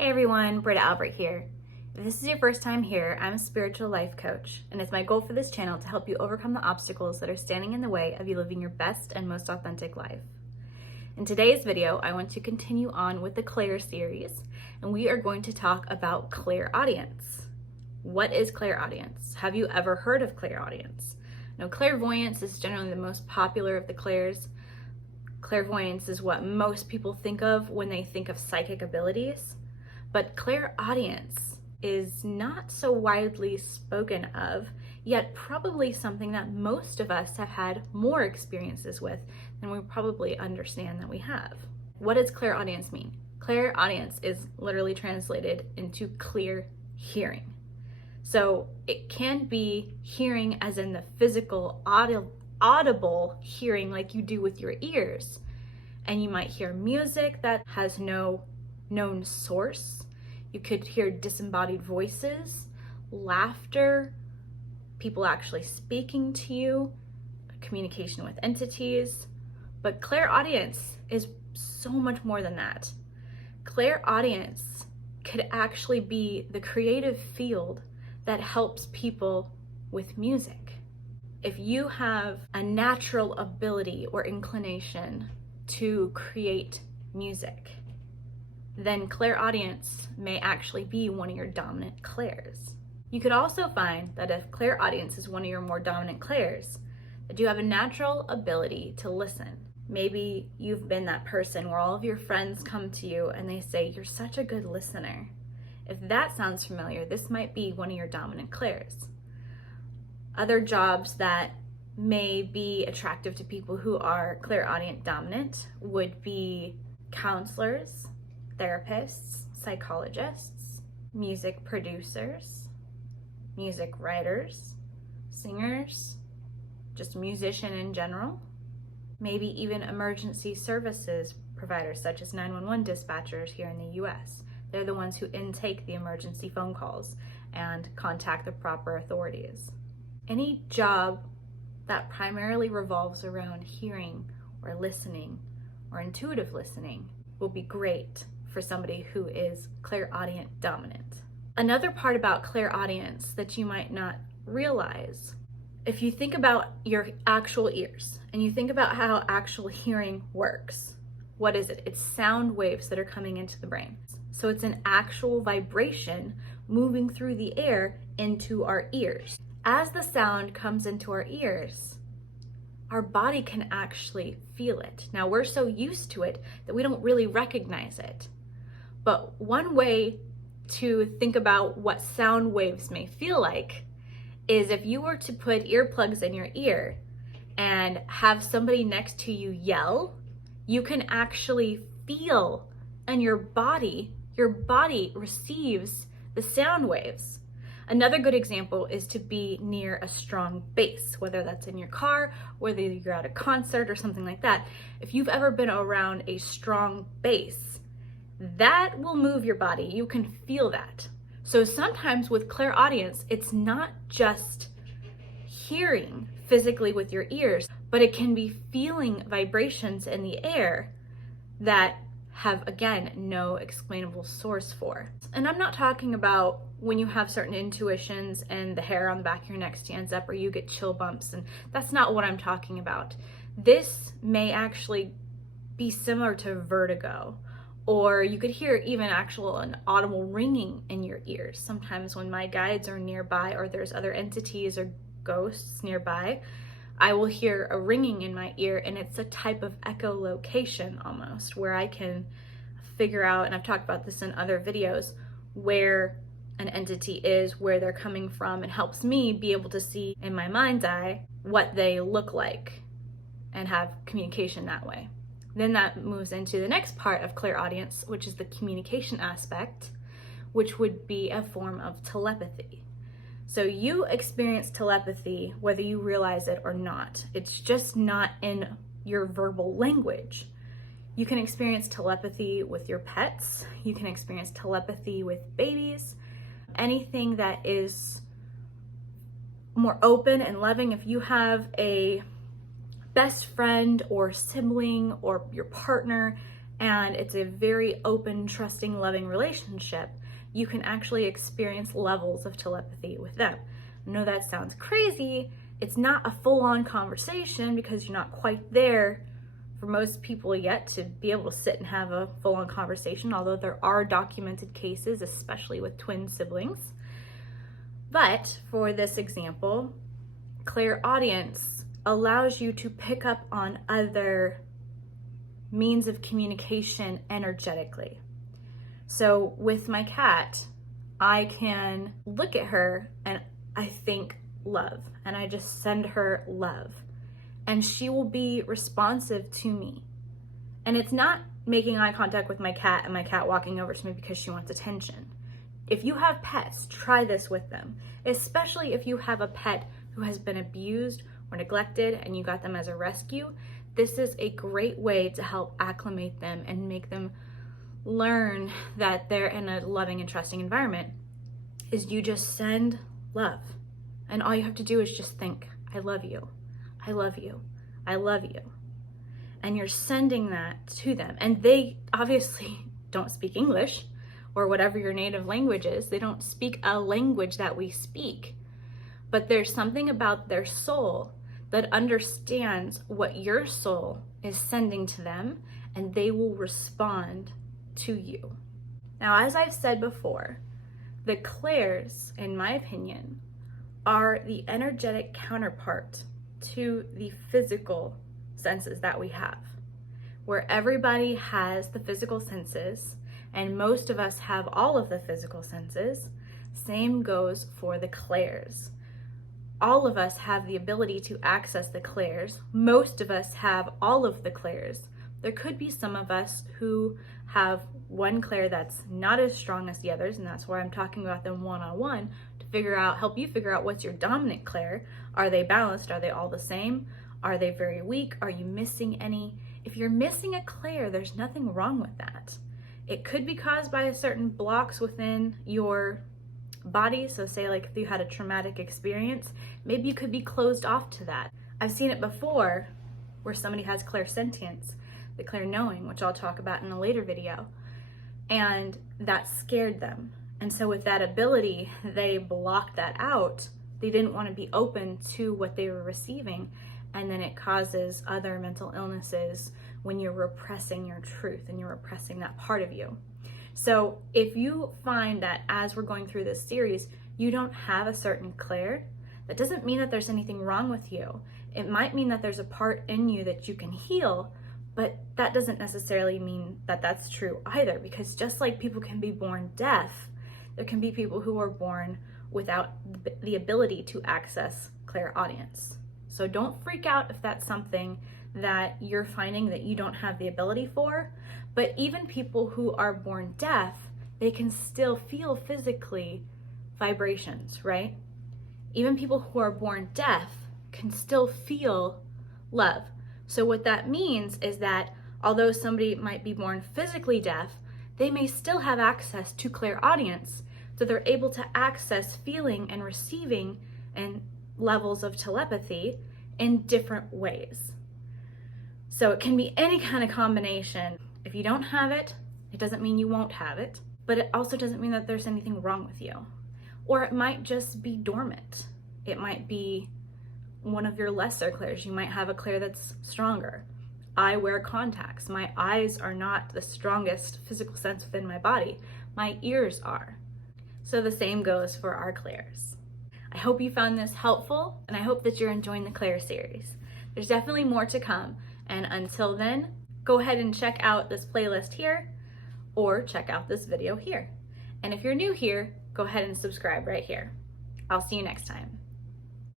Hey everyone, Britta Albert here. If this is your first time here, I'm a spiritual life coach, and it's my goal for this channel to help you overcome the obstacles that are standing in the way of you living your best and most authentic life. In today's video, I want to continue on with the Clair series, and we are going to talk about clairaudience. What is clairaudience? Have you ever heard of clairaudience? Now, clairvoyance is generally the most popular of the clairs. Clairvoyance is what most people think of when they think of psychic abilities. But clairaudience is not so widely spoken of, yet probably something that most of us have had more experiences with than we probably understand that we have. What does clairaudience mean? Clairaudience is literally translated into clear hearing. So it can be hearing as in the physical audible hearing like you do with your ears. And you might hear music that has no known source. You could hear disembodied voices, laughter, people actually speaking to you, communication with entities. But clairaudience is so much more than that. Clairaudience could actually be the creative field that helps people with music. If you have a natural ability or inclination to create music, then clairaudience may actually be one of your dominant clairs. You could also find that if clairaudience is one of your more dominant clairs, that you have a natural ability to listen. Maybe you've been that person where all of your friends come to you and they say, "You're such a good listener." If that sounds familiar, this might be one of your dominant clairs. Other jobs that may be attractive to people who are clairaudient dominant would be counselors, therapists, psychologists, music producers, music writers, singers, just a musician in general, maybe even emergency services providers such as 911 dispatchers here in the US. They're the ones who intake the emergency phone calls and contact the proper authorities. Any job that primarily revolves around hearing or listening or intuitive listening will be great for somebody who is clairaudient dominant. Another part about clairaudience that you might not realize, if you think about your actual ears and you think about how actual hearing works, what is it? It's sound waves that are coming into the brain. So it's an actual vibration moving through the air into our ears. As the sound comes into our ears, our body can actually feel it. Now, we're so used to it that we don't really recognize it. But one way to think about what sound waves may feel like is if you were to put earplugs in your ear and have somebody next to you yell, you can actually feel in your body receives the sound waves. Another good example is to be near a strong bass, whether that's in your car, whether you're at a concert or something like that. If you've ever been around a strong bass, that will move your body. You can feel that. So sometimes with clairaudience, it's not just hearing physically with your ears, but it can be feeling vibrations in the air that have, again, no explainable source for. And I'm not talking about when you have certain intuitions and the hair on the back of your neck stands up or you get chill bumps, and that's not what I'm talking about. This may actually be similar to vertigo, or you could hear even an audible ringing in your ears. Sometimes when my guides are nearby or there's other entities or ghosts nearby, I will hear a ringing in my ear, and it's a type of echolocation almost, where I can figure out, and I've talked about this in other videos, where an entity is, where they're coming from. It helps me be able to see in my mind's eye what they look like and have communication that way. Then that moves into the next part of clairaudience, which is the communication aspect, which would be a form of telepathy. So you experience telepathy whether you realize it or not. It's just not in your verbal language. You can experience telepathy with your pets. You can experience telepathy with babies. Anything that is more open and loving. If you have a best friend or sibling or your partner and it's a very open, trusting, loving relationship, you can actually experience levels of telepathy with them. I know that sounds crazy. It's not a full-on conversation because you're not quite there for most people yet to be able to sit and have a full-on conversation, although there are documented cases, especially with twin siblings. But for this example, clairaudience allows you to pick up on other means of communication energetically. So with my cat, I can look at her and I think love, and I just send her love, and she will be responsive to me. And it's not making eye contact with my cat and my cat walking over to me because she wants attention. If you have pets, try this with them, especially if you have a pet who has been abused or neglected and you got them as a rescue. This is a great way to help acclimate them and make them learn that they're in a loving and trusting environment. Is you just send love, and all you have to do is just think, I love you, I love you, I love you. And you're sending that to them. And they obviously don't speak English or whatever your native language is. They don't speak a language that we speak, but there's something about their soul that understands what your soul is sending to them, and they will respond to you. Now, as I've said before, the clairs, in my opinion, are the energetic counterpart to the physical senses that we have. Where everybody has the physical senses, and most of us have all of the physical senses, same goes for the clairs. All of us have the ability to access the clairs. Most of us have all of the clairs. There could be some of us who have one clair that's not as strong as the others, and that's why I'm talking about them one-on-one to help you figure out what's your dominant clair. Are they balanced? Are they all the same? Are they very weak? Are you missing any? If you're missing a clair, there's nothing wrong with that. It could be caused by certain blocks within your body. So say like if you had a traumatic experience, maybe you could be closed off to that. I've seen it before where somebody has clairsentience, the clairknowing, which I'll talk about in a later video, and that scared them. And so with that ability, they blocked that out. They didn't want to be open to what they were receiving, and then it causes other mental illnesses when you're repressing your truth and you're repressing that part of you. So if you find that as we're going through this series, you don't have a certain clair, that doesn't mean that there's anything wrong with you. It might mean that there's a part in you that you can heal, but that doesn't necessarily mean that that's true either, because just like people can be born deaf, there can be people who are born without the ability to access clairaudience. So don't freak out if that's something that you're finding that you don't have the ability for. But even people who are born deaf, they can still feel physically vibrations, right? Even people who are born deaf can still feel love. So what that means is that although somebody might be born physically deaf, they may still have access to clairaudience, so they're able to access feeling and receiving and levels of telepathy in different ways. So it can be any kind of combination. If you don't have it, it doesn't mean you won't have it, but it also doesn't mean that there's anything wrong with you. Or it might just be dormant. It might be one of your lesser clairs. You might have a clair that's stronger. I wear contacts. My eyes are not the strongest physical sense within my body. My ears are. So the same goes for our clairs. I hope you found this helpful, and I hope that you're enjoying the clair series. There's definitely more to come, and until then, go ahead and check out this playlist here, or check out this video here. And if you're new here, go ahead and subscribe right here. I'll see you next time.